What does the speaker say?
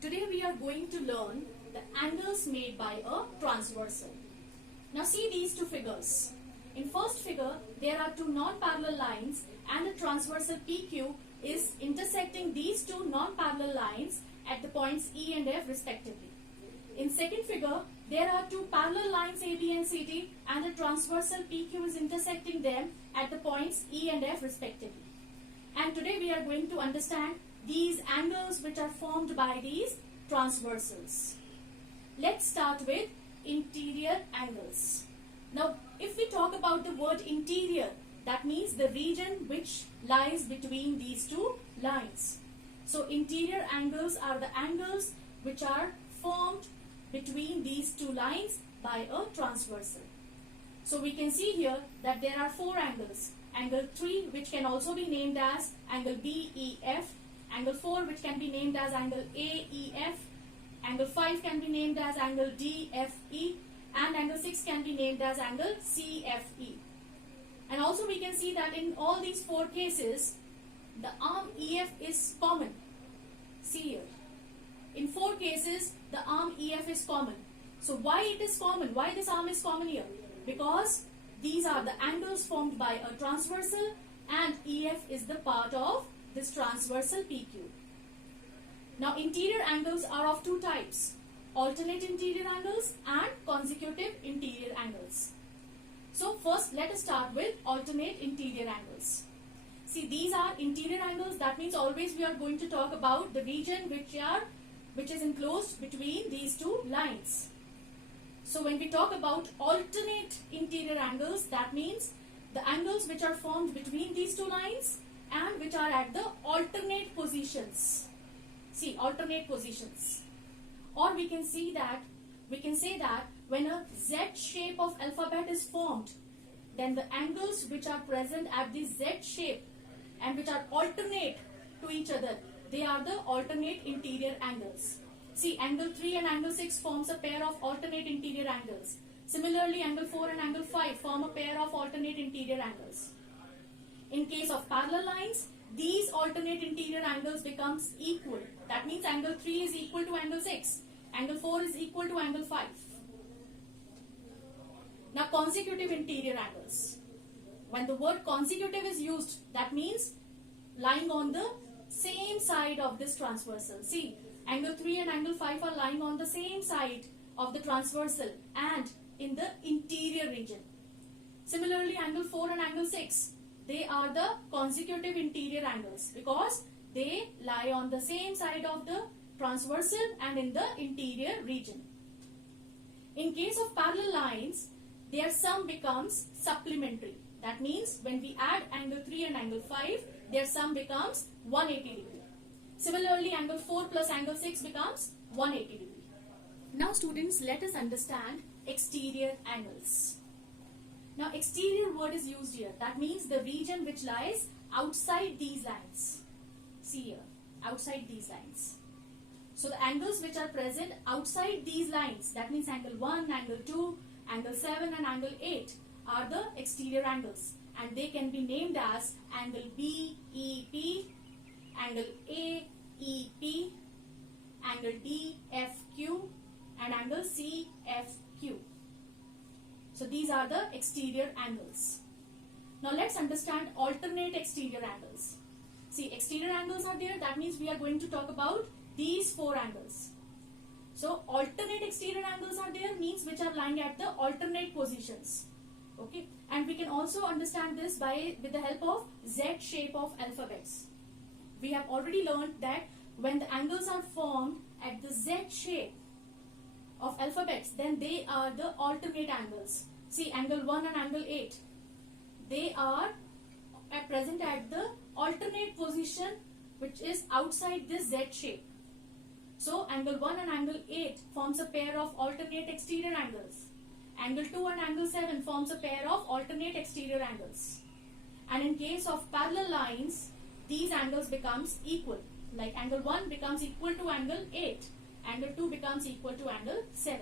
Today we are going to learn the angles made by a transversal. Now see these two figures. In first figure, there are two non-parallel lines and the transversal PQ is intersecting these two non-parallel lines at the points E and F respectively. In second figure, there are two parallel lines AB and CD and the transversal PQ is intersecting them at the points E and F respectively. And today we are going to understand these angles which are formed by these transversals. Let's start with interior angles. Now, if we talk about the word interior, that means the region which lies between these two lines. So, interior angles are the angles which are formed between these two lines by a transversal. So, we can see here that there are four angles. Angle 3, which can also be named as angle BEF, angle 4, which can be named as angle AEF, angle 5 can be named as angle DFE, and angle 6 can be named as angle CFE. And also we can see that in all these four cases, the arm EF is common. See here. In four cases, the arm EF is common. So why it is common? Why this arm is common here? Because these are the angles formed by a transversal and EF is the part of this transversal PQ. Now interior angles are of two types, alternate interior angles and consecutive interior angles. So first let us start with alternate interior angles. See, these are interior angles, that means always we are going to talk about the region which is enclosed between these two lines. So when we talk about alternate interior angles, that means the angles which are formed between these two lines and which are at the alternate positions. See, alternate positions. Or we can say that when a Z shape of alphabet is formed, then the angles which are present at the Z shape and which are alternate to each other, they are the alternate interior angles. See, angle 3 and angle 6 forms a pair of alternate interior angles. Similarly, angle 4 and angle 5 form a pair of alternate interior angles. In case of parallel lines, these alternate interior angles becomes equal. That means angle 3 is equal to angle 6. Angle 4 is equal to angle 5. Now, consecutive interior angles. When the word consecutive is used, that means lying on the same side of this transversal. See, angle 3 and angle 5 are lying on the same side of the transversal and in the interior region. Similarly, angle 4 and angle 6, they are the consecutive interior angles because they lie on the same side of the transversal and in the interior region. In case of parallel lines, their sum becomes supplementary. That means when we add angle 3 and angle 5, their sum becomes 180 degree. Similarly, angle 4 plus angle 6 becomes 180 degree. Now students, let us understand exterior angles. Now exterior word is used here. That means the region which lies outside these lines. See here, outside these lines. So the angles which are present outside these lines, that means angle 1, angle 2, angle 7 and angle 8 are the exterior angles. And they can be named as angle BEP, angle AEP, angle DFQ and angle CFQ. So these are the exterior angles. Now let's understand alternate exterior angles. See, exterior angles are there, that means we are going to talk about these four angles. So alternate exterior angles are there means which are lying at the alternate positions. Okay, and we can also understand this with the help of Z shape of alphabets. We have already learned that when the angles are formed at the Z shape of alphabets, then they are the alternate angles. See, angle 1 and angle 8, they are at present at the alternate position which is outside this Z shape. So, angle 1 and angle 8 forms a pair of alternate exterior angles. Angle 2 and angle 7 forms a pair of alternate exterior angles. And in case of parallel lines, these angles becomes equal. Like angle 1 becomes equal to angle 8. Angle 2 becomes equal to angle 7.